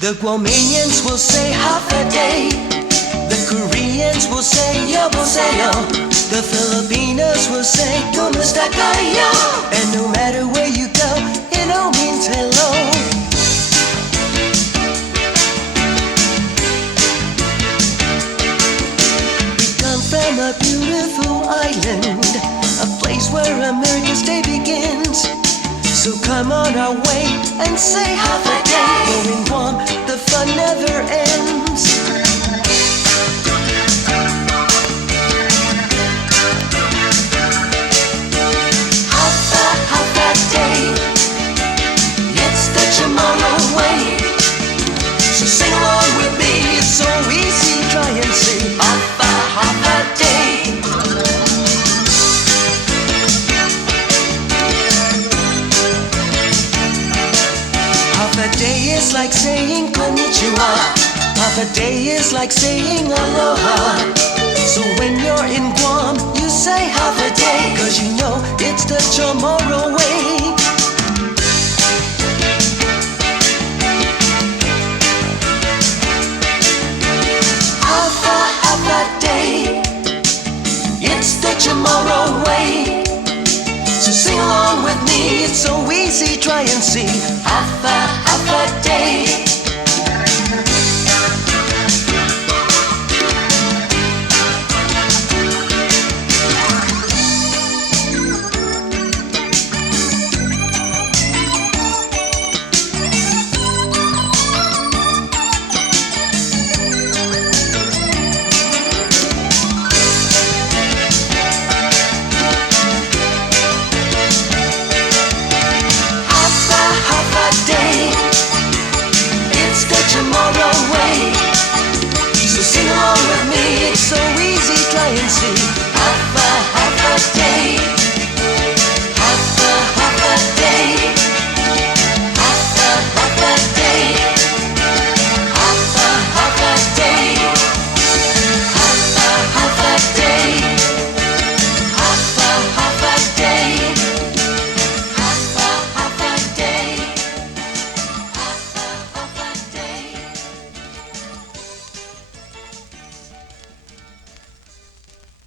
The Guamanians will say Hafa Adai. The Koreans will say Yaboseo. The Filipinos will say Kumusta kayo. And no matter where you go, it all means hello. We come from a beautiful island, a place where America's day begins. So come on our way and say Hafa Adai. For in Guam, the fun never ends. Hafa Adai, it's the Chamorro way. So sing along with me, it's so easy, try and sing Hafa Adai. Hafa Adai is like saying konnichiwa. Hafa Adai is like saying aloha. So when you're in Guam, you say Hafa Adai, 'cause you know it's the Chamorro way. Hafa Adai, it's the Chamorro way. So sing along with me, it's so easy, try and see Hafa